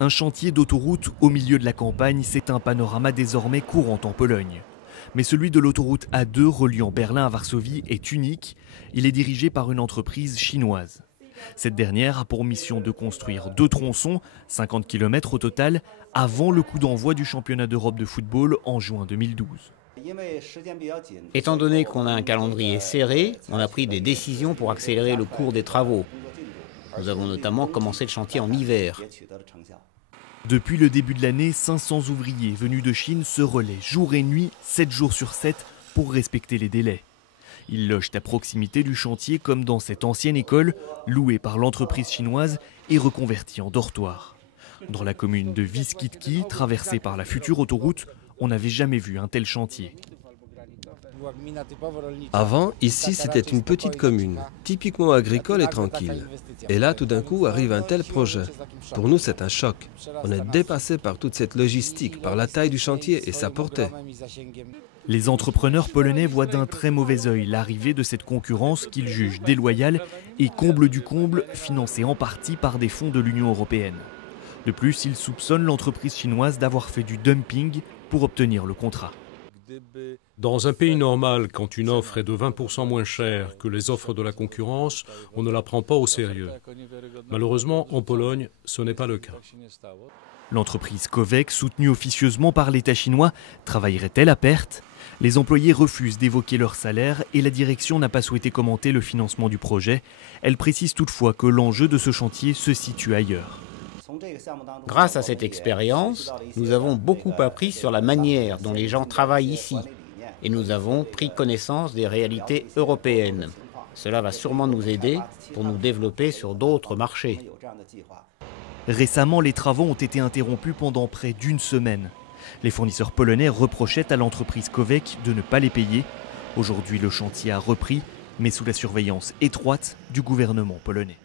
Un chantier d'autoroute au milieu de la campagne, c'est un panorama désormais courant en Pologne. Mais celui de l'autoroute A2 reliant Berlin à Varsovie est unique. Il est dirigé par une entreprise chinoise. Cette dernière a pour mission de construire 2 tronçons, 50 km au total, avant le coup d'envoi du championnat d'Europe de football en juin 2012. Étant donné qu'on a un calendrier serré, on a pris des décisions pour accélérer le cours des travaux. Nous avons notamment commencé le chantier en hiver. Depuis le début de l'année, 500 ouvriers venus de Chine se relaient jour et nuit, 7 jours sur 7, pour respecter les délais. Ils logent à proximité du chantier comme dans cette ancienne école, louée par l'entreprise chinoise et reconvertie en dortoir. Dans la commune de Viskitki, traversée par la future autoroute, on n'avait jamais vu un tel chantier. Avant, ici, c'était une petite commune, typiquement agricole et tranquille. Et là, tout d'un coup, arrive un tel projet. Pour nous, c'est un choc. On est dépassé par toute cette logistique, par la taille du chantier et sa portée. Les entrepreneurs polonais voient d'un très mauvais œil l'arrivée de cette concurrence qu'ils jugent déloyale et comble du comble, financée en partie par des fonds de l'Union européenne. De plus, ils soupçonnent l'entreprise chinoise d'avoir fait du dumping pour obtenir le contrat. Dans un pays normal, quand une offre est de 20% moins chère que les offres de la concurrence, on ne la prend pas au sérieux. Malheureusement, en Pologne, ce n'est pas le cas. L'entreprise Covec, soutenue officieusement par l'État chinois, travaillerait-elle à perte? Les employés refusent d'évoquer leur salaire et la direction n'a pas souhaité commenter le financement du projet. Elle précise toutefois que l'enjeu de ce chantier se situe ailleurs. Grâce à cette expérience, nous avons beaucoup appris sur la manière dont les gens travaillent ici. Et nous avons pris connaissance des réalités européennes. Cela va sûrement nous aider pour nous développer sur d'autres marchés. Récemment, les travaux ont été interrompus pendant près d'1 semaine. Les fournisseurs polonais reprochaient à l'entreprise Covec de ne pas les payer. Aujourd'hui, le chantier a repris, mais sous la surveillance étroite du gouvernement polonais.